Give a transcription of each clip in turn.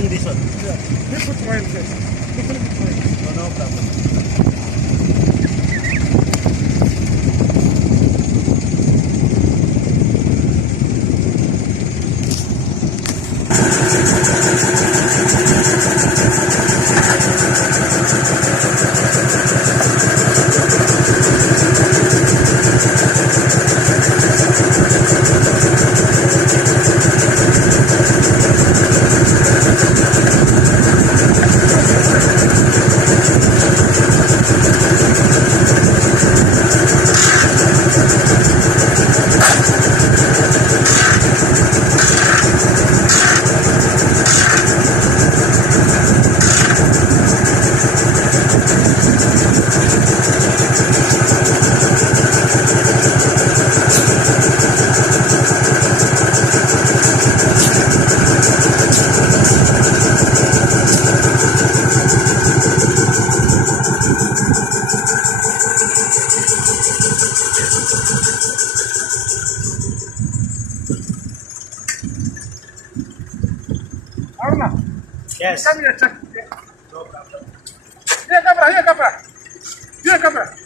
on this one. Yeah. We put oil first. Little bit oil. No problem. Yes. Come here, check. No problem. Here, camera, here, camera. Here, camera.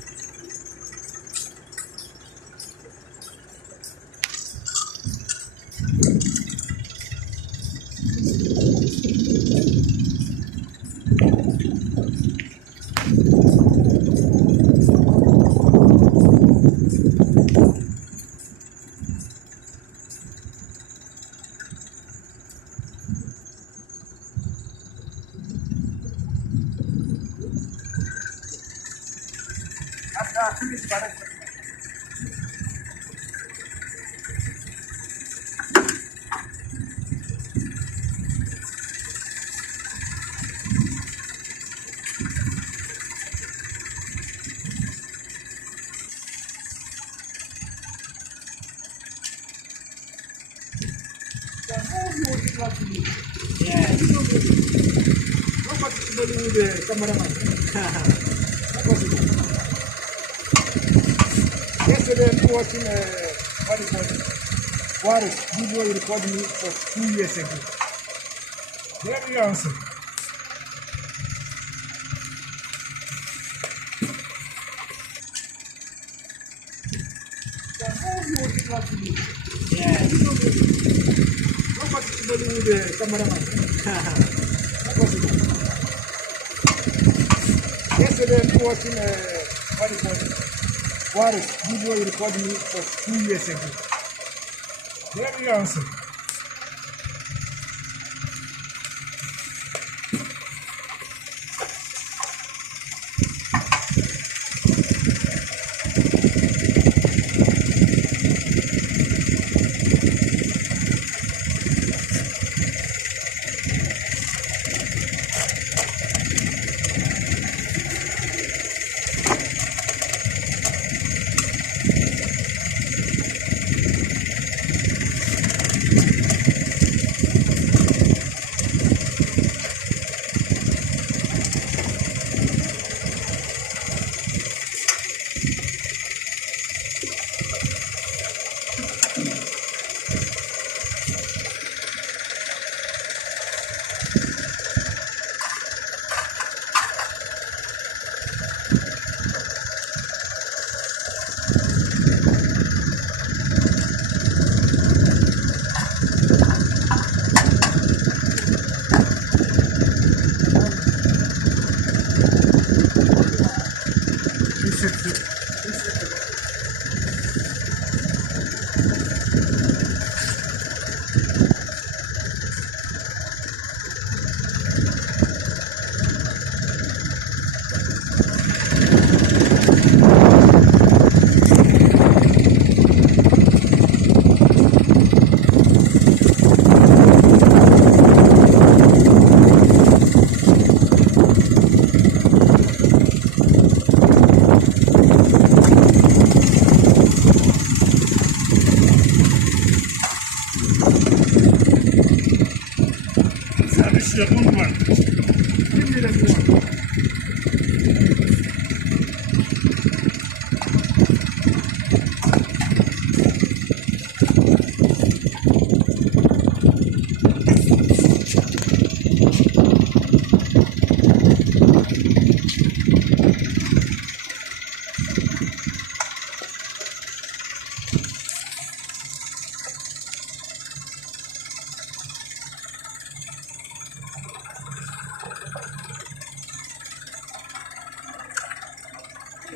Finish, Yes. Nobody with the cameraman. Yesterday, I was watching Warwick video recorded me for 2 years ago. There you answer. Yes. Nobody with the cameraman. Yesterday, I was watching Warwick video recorded me for 2 years ago. There you answer. Service your own one. Give me that one.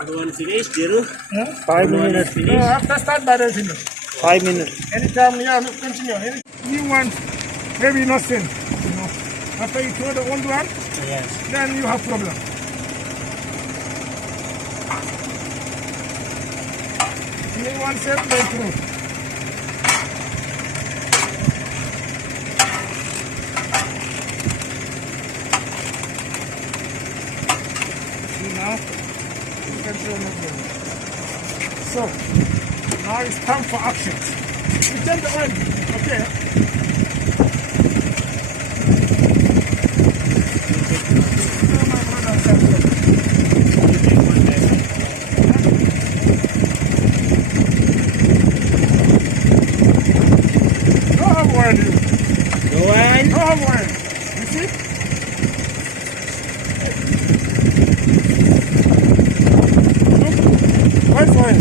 One finish, JERU. Huh? 5 minutes. Finish. No, after start by the finish. 5 minutes. Anytime, yeah, no, continue. You want maybe nothing, you know. After you throw the old one, Yes. then you have problem. You want set by through. See now, you can show no problem. So, now it's time for action. You turn the oil, okay? Oh, my brother said so. No have oil, you. No one. No have oil. You see? Look, where's oil?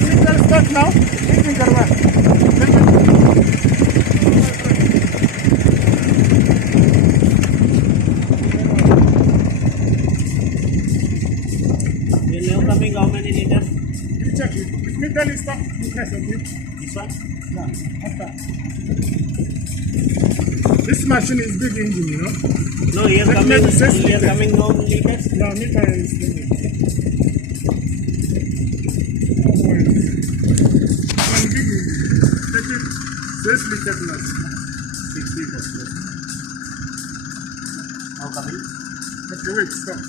You can start now. You can go back. You're now coming how many liters? You check it. If middle is stop, you press okay. This one? Yeah, after. This machine is big engine, you know. No, here That coming. maybe 6 Here liters. coming no liters. Yeah, meter is big. When big engine, take it 6 liters plus. 6 liters. How coming? Okay, wait, stop.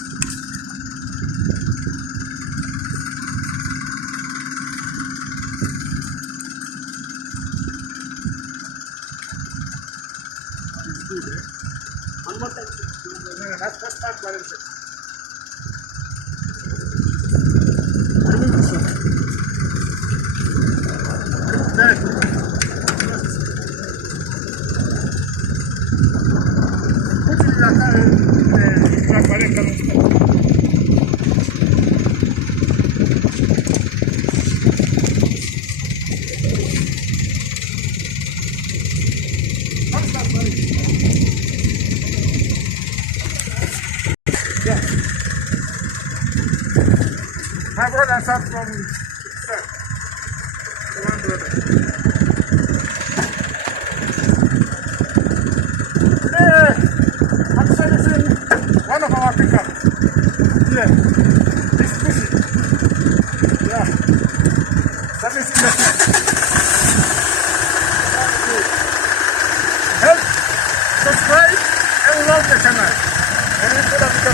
It's good, eh? One more time. No, that's not balance. Remove this one. Remove that. Put it in your car, your balance can stop. Don't stop, balance. Yeah. My brother start from sir. One brother. Hey, I'm servicing one of our pickups. Yeah. This push it. Yeah. Servicing the